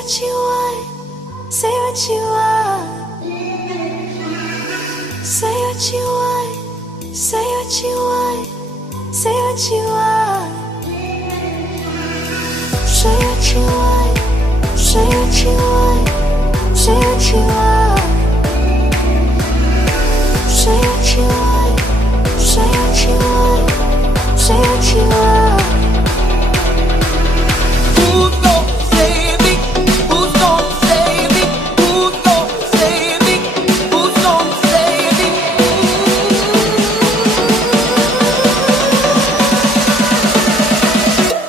what you want, say what you want. Say what you want, say what you want, say what you want. Say what you want, say what you want, say what you want. Say what you want, say what you want, say what you want. Who's gonna save me? Who's gonna save me? Who's gonna save me? Who's gonna save me?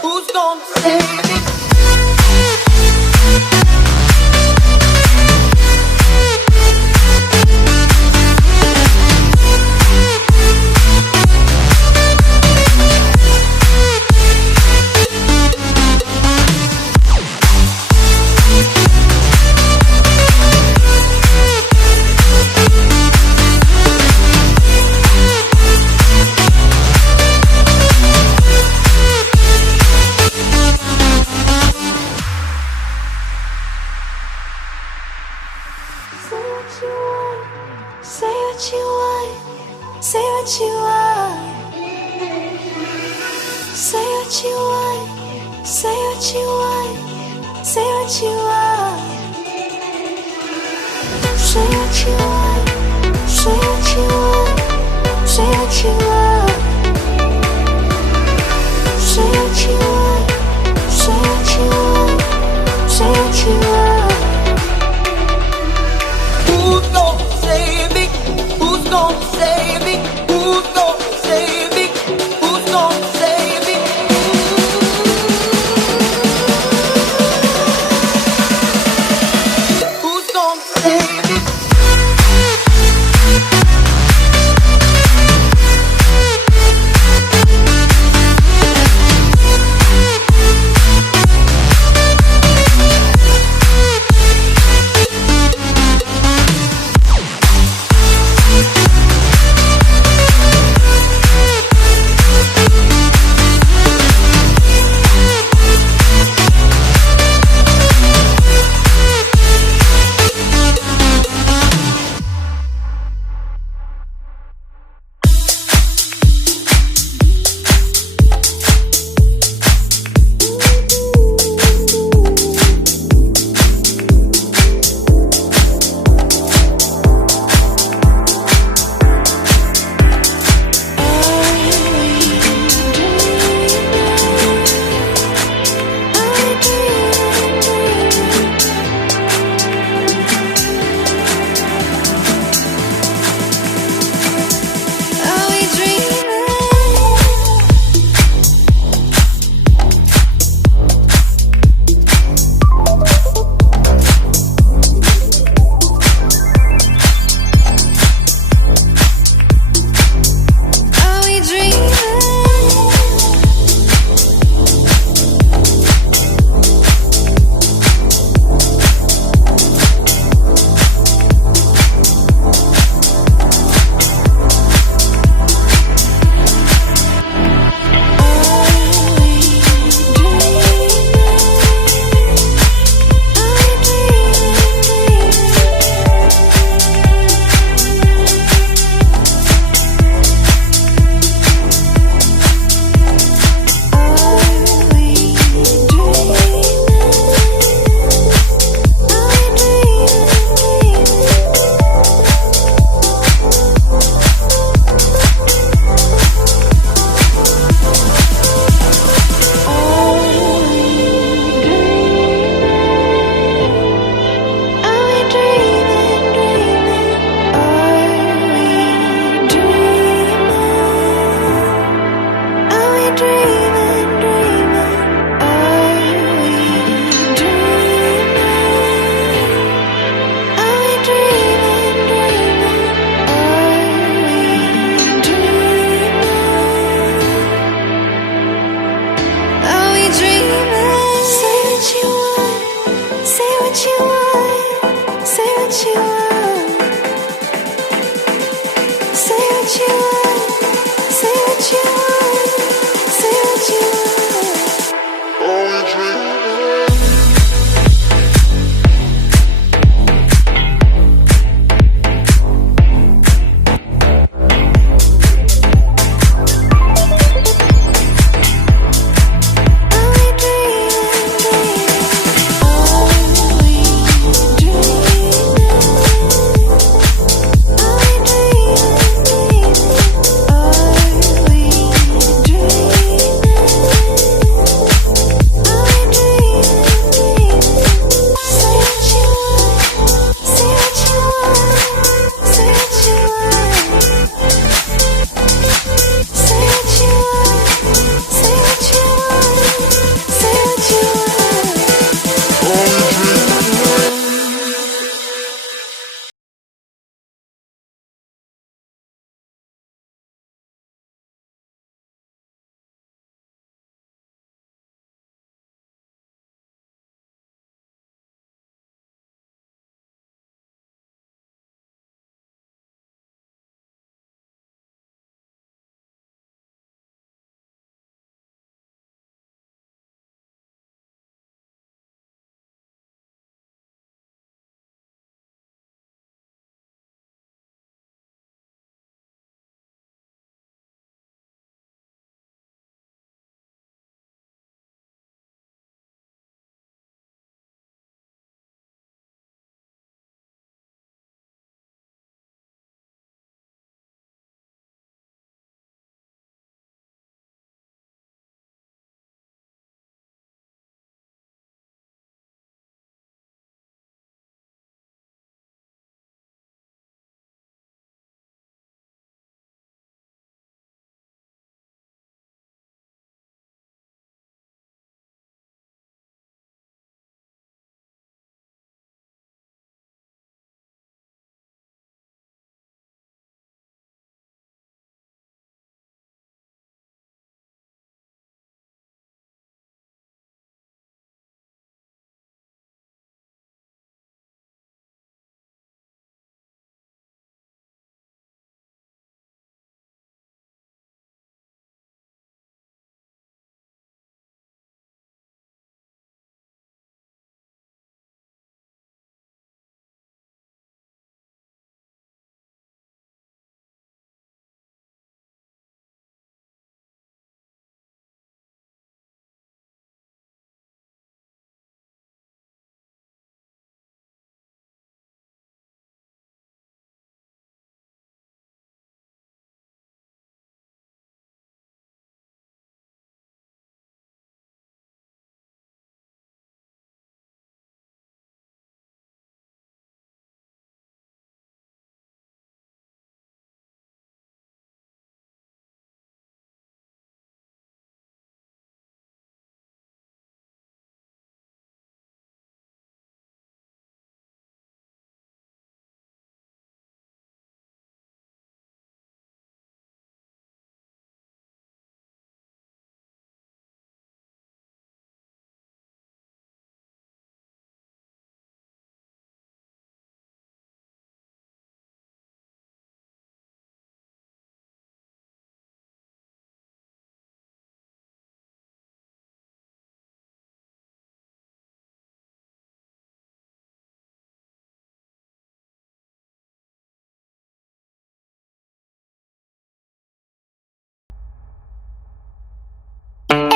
Who's gonna save me? Say what you want, say what you want. Say what you want, say what you want, say what you want. Say what you want, say what you want, say what you want. Say what you want, say what you want, say what you want. Who's gonna save me? Who's gonna save me? Who's gonna save me? Who's gonna save me? Who's gonna save me?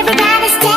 We gotta stay